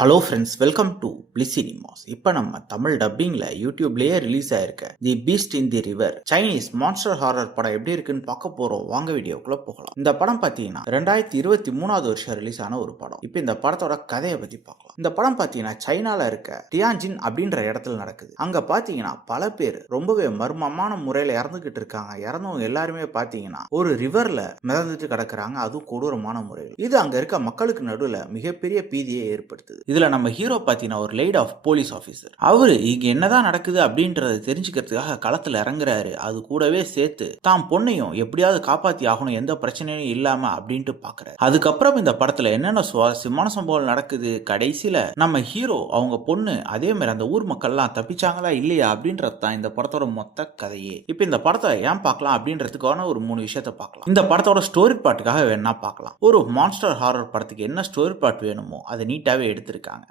Hello friends, welcome to bliss cinemas. இப்போ நம்ம தமிழ் டப்பிங்ல யூடியூப்லயே ரிலீஸ் ஆயிருக்க the beast in the river Chinese monster horror படம் எப்படி இருக்குன்னு பார்க்க போறோம். வாங்க வீடியோக்குள்ள போகலாம். இந்த படம் பார்த்தீங்கன்னா 2023வது வருஷம் ரிலீஸ் ஆன ஒரு படம். இப்போ இந்த படத்தோட கதையை பத்தி பார்க்கலாம். இந்த படம் பார்த்தீங்கன்னா சைனால இருக்க டியான்ஜின் அப்படின்ற இடத்துல நடக்குது. அங்க பார்த்தீங்கன்னா பல பேர் ரொம்பவே மர்மமான முறையில இறந்துகிட்டு இருக்காங்க. இறந்தவங்க எல்லாருமே பார்த்தீங்கன்னா ஒரு ரிவர்ல மிதந்துட்டு கிடக்குறாங்க, அதுவும் கொடூரமான முறையில். இது அங்க இருக்க மக்களுக்கு நடுவில் மிகப்பெரிய பீதியை ஏற்படுத்துது. இதுல நம்ம ஹீரோ பாத்தீங்கன்னா ஒரு லைட் ஆஃப் போலீஸ் ஆபீசர். அவரு இங்க என்னதான் நடக்குது அப்படின்றத தெரிஞ்சுக்கிறதுக்காக களத்துல இறங்குறாரு. அது கூடவே சேர்த்து தான் பொண்ணையும் எப்படியாவது காப்பாத்தி ஆகணும், எந்த பிரச்சனையும் இல்லாம அப்படின்ட்டு பாக்குறாரு. அதுக்கப்புறம் இந்த படத்துல என்னென்ன சுவாரஸ்யமான சம்பவம் நடக்குது, கடைசியில நம்ம ஹீரோ அவங்க பொண்ணு அதே மாதிரி அந்த ஊர் மக்கள்லாம் தப்பிச்சாங்களா இல்லையா அப்படின்றது தான் இந்த படத்தோட மொத்த கதையே. இப்ப இந்த படத்தை ஏன் பார்க்கலாம் அப்படின்றதுக்கான ஒரு 3 விஷயத்த பார்க்கலாம். இந்த படத்தோட ஸ்டோரி பாட்டுக்காக வேணா பார்க்கலாம். ஒரு மான்ஸ்டர் ஹாரர் படத்துக்கு என்ன ஸ்டோரி பாட் வேணுமோ அதை நீட்டாவே எடுத்து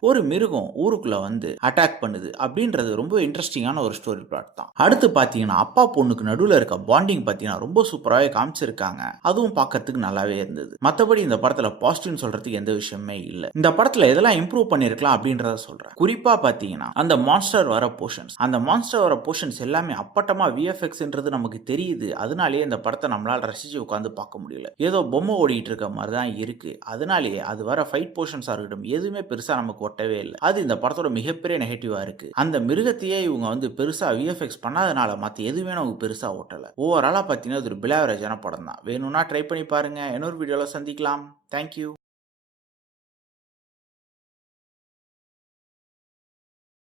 ஒரு மிருகம் ஊருக்குள்ள வந்து அட்டாக் பண்ணுது அப்படின்றது ரொம்ப இன்ட்ரெஸ்டிங்கான ஒரு ஸ்டோரி பிளாட் தான். அடுத்து பாத்தீங்கன்னா அப்பா பொண்ணுக்கு நடுவில் இருக்க பாண்டிங் பாத்தீங்கன்னா ரொம்ப சூப்பராகவே காமிச்சிருக்காங்க. அதுவும் பார்க்கறதுக்கு நல்லாவே இருந்தது. மற்றபடி இந்த படத்துல பாசிட்டிவ் சொல்றதுக்கு எந்த விஷயமே இல்லை. இந்த படத்துல எதெல்லாம் இம்ப்ரூவ் பண்ணிருக்கலாம் அப்படின்றத சொல்றேன். குறிப்பா பாத்தீங்கன்னா அந்த மான்ஸ்டர் வர போர்ஷன்ஸ் எல்லாமே அப்பட்டமா விஎஃப்எக்ஸ்ன்றது நமக்கு தெரியுது. அதனாலேயே இந்த படத்தை நம்மளால ரசிச்சு உட்காந்து பார்க்க முடியல. ஏதோ பொம்மை ஓடிட்டு இருக்க மாதிரி தான் இருக்கு. அதனாலேயே அது வர ஃபைட் போர்ஷன்ஸா இருக்கட்டும் எதுவுமே பெருசா நமக்கு ஒட்டவே இல்லை. அது இந்த படத்தோட மிகப்பெரிய நெகட்டிவா இருக்கு. அந்த மிருகத்தையே இவங்க வந்து பெருசா விஎஃப்எக்ஸ் பண்ணாதனால மத்த எதுவுமே நமக்கு பெருசா ஒட்டல. ஓவராலா பாத்தீங்கன்னா ஒரு பிலாவரேஜான படம் தான். வேணும்னா ட்ரை பண்ணி பாருங்க. இன்னொரு வீடியோல சந்திக்கலாம். தேங்க்யூ.